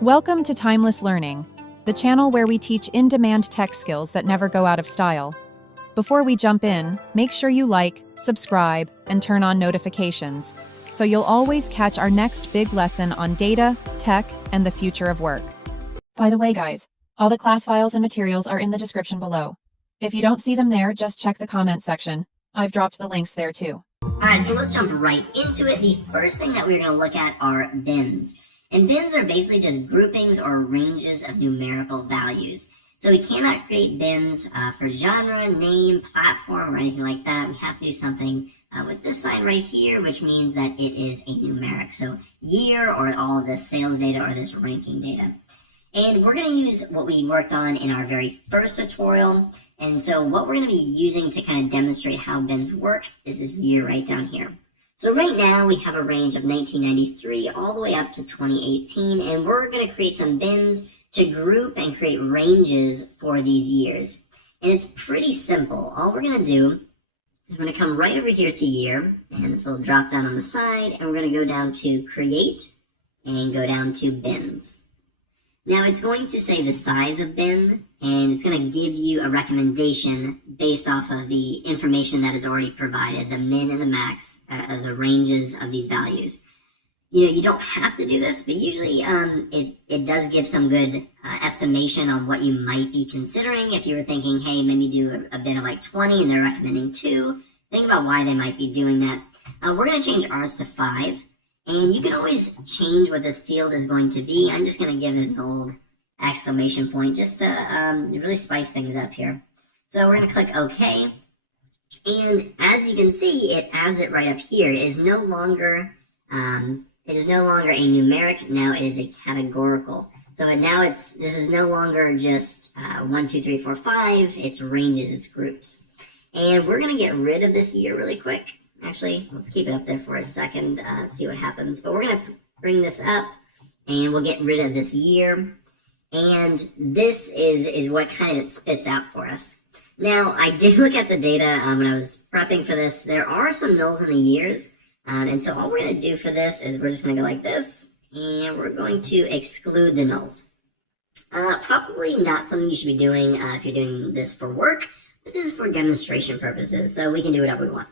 Welcome to Timeless Learning, the channel where we teach in-demand tech skills that never go out of style. Before we jump in, make sure you like, subscribe, and turn on notifications, so you'll always catch our next big lesson on data, tech, and the future of work. By the way, guys, all the class files and materials are in the description below. If you don't see them there, just check the comments section. I've dropped the links there too. Alright, so let's jump right into it. The first thing that we're going to look at are bins. And bins are basically just groupings or ranges of numerical values. So we cannot create bins for genre, name, platform, or anything like that. We have to do something with this sign right here, which means that it is a numeric. So year or all of this sales data or this ranking data. And we're going to use what we worked on in our very first tutorial. And so what we're going to be using to kind of demonstrate how bins work is this year right down here. So right now we have a range of 1993 all the way up to 2018, and we're going to create some bins to group and create ranges for these years. And it's pretty simple. All we're going to do is we're going to come right over here to year, and this little drop down on the side, and we're going to go down to create and go down to bins. Now it's going to say the size of bin, and it's going to give you a recommendation based off of the information that is already provided, the min and the max, the ranges of these values. You know, you don't have to do this, but usually it does give some good estimation on what you might be considering. If you were thinking, hey, maybe do a bin of like 20 and they're recommending 2, think about why they might be doing that. We're going to change ours to 5. And you can always change what this field is going to be. I'm just going to give it an old exclamation point just to really spice things up here. So we're going to click OK. And as you can see, it adds it right up here. It is no longer a numeric. Now it is a categorical. So now this is no longer just 1, 2, 3, 4, 5. It's ranges, it's groups. And we're going to get rid of this year really quick. Actually, let's keep it up there for a second, see what happens. But we're going to bring this up, and we'll get rid of this year. And this is what kind of it spits out for us. Now, I did look at the data when I was prepping for this. There are some nulls in the years. And so all we're going to do for this is we're just going to go like this, and we're going to exclude the nulls. Probably not something you should be doing if you're doing this for work, but this is for demonstration purposes, so we can do whatever we want.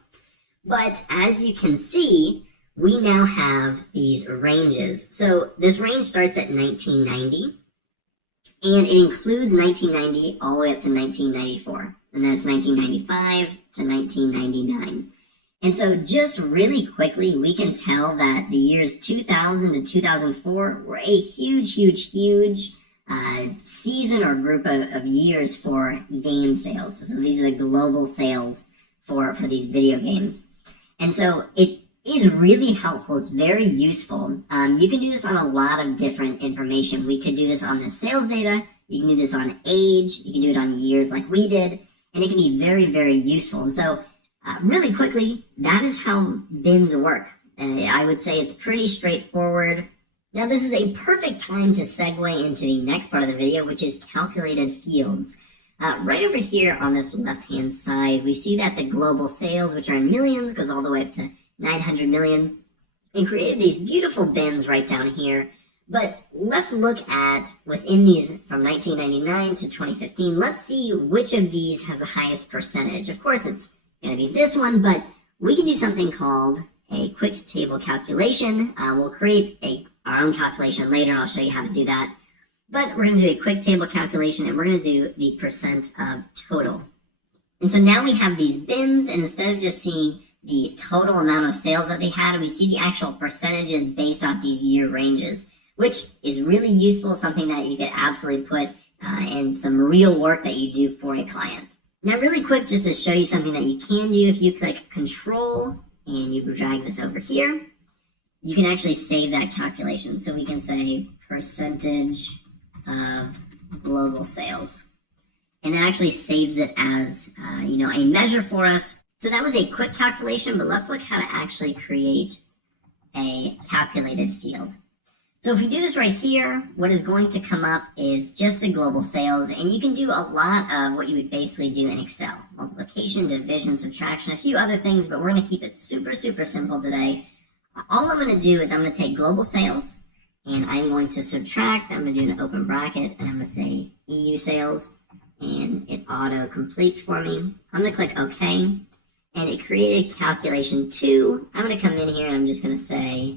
But as you can see, we now have these ranges. So this range starts at 1990, and it includes 1990 all the way up to 1994. And that's 1995 to 1999. And so just really quickly, we can tell that the years 2000 to 2004 were a huge season or group of years for game sales. So these are the global sales for these video games. And so it is really helpful. It's very useful. You can do this on a lot of different information. We could do this on the sales data. You can do this on age. You can do it on years like we did. And it can be very useful. And so really quickly, that is how bins work. I would say it's pretty straightforward. Now this is a perfect time to segue into the next part of the video, which is calculated fields. Right over here on this left-hand side, we see that the global sales, which are in millions, goes all the way up to 900 million, and created these beautiful bins right down here. But let's look at, within these from 1999 to 2015, let's see which of these has the highest percentage. Of course, it's going to be this one, but we can do something called a quick table calculation. We'll create our own calculation later, and I'll show you how to do that. But we're going to do a quick table calculation, and we're going to do the percent of total. And so now we have these bins, and instead of just seeing the total amount of sales that they had, we see the actual percentages based off these year ranges, which is really useful, something that you could absolutely put in some real work that you do for a client. Now really quick, just to show you something that you can do, if you click Control and you drag this over here, you can actually save that calculation. So we can say percentage of global sales, and it actually saves it as a measure for us. So that was a quick calculation, but let's look how to actually create a calculated field. So if we do this right here, what is going to come up is just the global sales, and you can do a lot of what you would basically do in Excel. Multiplication, division, subtraction, a few other things, but we're going to keep it super simple today. All I'm going to do is I'm going to take global sales, and I'm going to subtract. I'm going to do an open bracket, and I'm going to say EU sales, and it auto completes for me. I'm going to click OK, and it created calculation 2. I'm going to come in here and I'm just going to say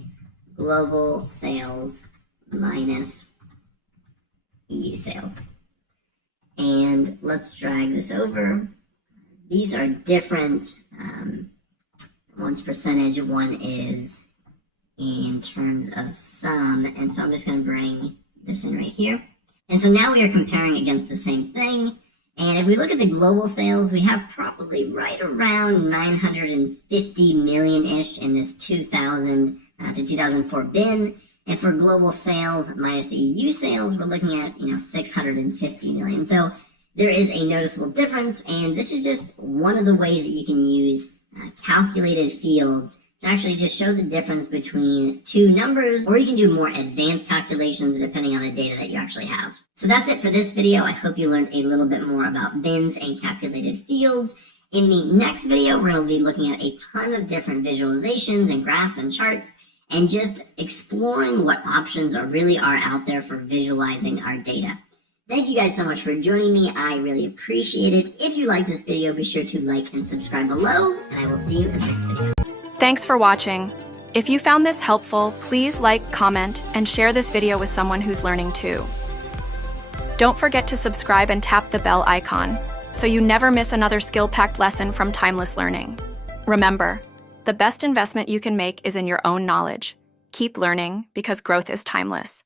global sales minus EU sales. And let's drag this over. These are different. One's percentage, one is in terms of sum. And so I'm just going to bring this in right here. And so now we are comparing against the same thing. And if we look at the global sales, we have probably right around 950 million-ish in this 2000 to 2004 bin. And for global sales minus the EU sales, we're looking at 650 million. So there is a noticeable difference, and this is just one of the ways that you can use calculated fields to actually just show the difference between two numbers, or you can do more advanced calculations depending on the data that you actually have. So that's it for this video. I hope you learned a little bit more about bins and calculated fields. In the next video, we're going to be looking at a ton of different visualizations and graphs and charts, and just exploring what options really are out there for visualizing our data. Thank you guys so much for joining me. I really appreciate it. If you like this video, be sure to like and subscribe below, and I will see you in the next video. Thanks for watching. If you found this helpful, please like, comment, and share this video with someone who's learning too. Don't forget to subscribe and tap the bell icon so you never miss another skill-packed lesson from Timeless Learning. Remember, the best investment you can make is in your own knowledge. Keep learning because growth is timeless.